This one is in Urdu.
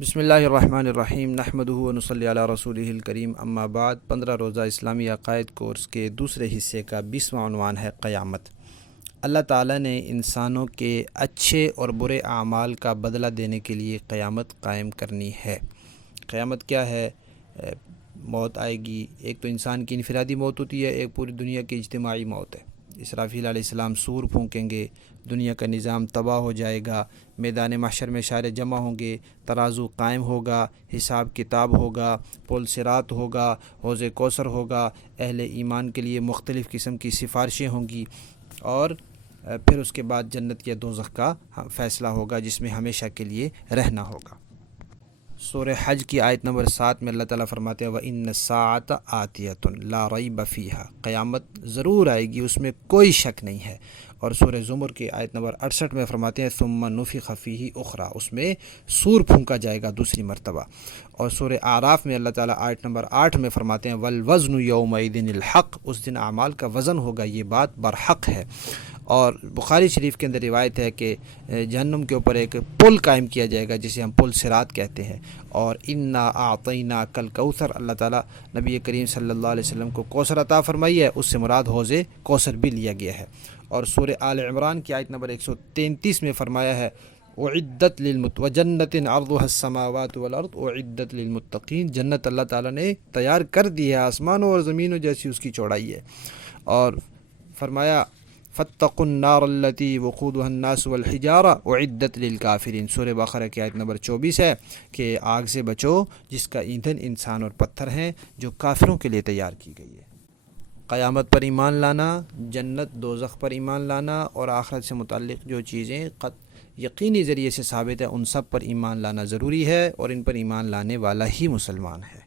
بسم اللہ الرحمن الرحیم نحمدہ و نصلی علی رسولہ الکریم اما بعد 15 روزہ اسلامی عقائد کورس کے دوسرے حصے کا 20واں عنوان ہے قیامت۔ اللہ تعالیٰ نے انسانوں کے اچھے اور برے اعمال کا بدلہ دینے کے لیے قیامت قائم کرنی ہے۔ قیامت کیا ہے؟ موت آئے گی۔ ایک تو انسان کی انفرادی موت ہوتی ہے، ایک پوری دنیا کی اجتماعی موت ہے۔ اسرافیل علیہ السلام سور پھونکیں گے، دنیا کا نظام تباہ ہو جائے گا، میدان محشر میں سارے جمع ہوں گے، ترازو قائم ہوگا، حساب کتاب ہوگا، پل صراط ہوگا، حوض کوثر ہوگا، اہل ایمان کے لیے مختلف قسم کی سفارشیں ہوں گی، اور پھر اس کے بعد جنت یا دوزخ کا فیصلہ ہوگا جس میں ہمیشہ کے لیے رہنا ہوگا۔ سورہ حج کی آیت نمبر 7 میں اللہ تعالیٰ فرماتے ہیں وَإِنَّ السَّاعَةَ آتِيَةٌ لَا رَيْبَ فِيهَا، قیامت ضرور آئے گی، اس میں کوئی شک نہیں ہے۔ اور سورہ زمر کی آیت نمبر 68 میں فرماتے ہیں ثُمَّ نُفِخَ فِيهِ أُخْرَى، اس میں سور پھونکا جائے گا دوسری مرتبہ۔ اور سورہ اعراف میں اللہ تعالیٰ آیت نمبر 8 میں فرماتے ہیں وَالْوَزْنُ يَوْمَئِذٍ الْحَقُّ، اس دن اعمال کا وزن ہوگا، یہ بات برحق ہے۔ اور بخاری شریف کے اندر روایت ہے کہ جہنم کے اوپر ایک پل قائم کیا جائے گا جسے ہم پل صراط کہتے ہیں، اور انا اعطیناک الکوثر، اللہ تعالیٰ نبی کریم صلی اللہ علیہ وسلم کو کوثر عطا فرمائی ہے، اس سے مراد حوض کوثر بھی لیا گیا ہے۔ اور سورہ آل عمران کی آیت نمبر 133 میں فرمایا ہے اعدت وجنت عرضها السماوات والارض اعدت للمتقین، جنت اللہ تعالیٰ نے تیار کر دی ہے، آسمانوں اور زمینوں جیسی اس کی چوڑائی ہے۔ اور فرمایا فاتقوا النار التي وقودها الناس والحجارہ اعدت للکافرین، سورہ بقرہ کی آیت نمبر 24 ہے کہ آگ سے بچو جس کا ایندھن انسان اور پتھر ہیں، جو کافروں کے لیے تیار کی گئی ہے۔ قیامت پر ایمان لانا، جنت دوزخ پر ایمان لانا، اور آخرت سے متعلق جو چیزیں یقینی ذریعے سے ثابت ہے ان سب پر ایمان لانا ضروری ہے، اور ان پر ایمان لانے والا ہی مسلمان ہے۔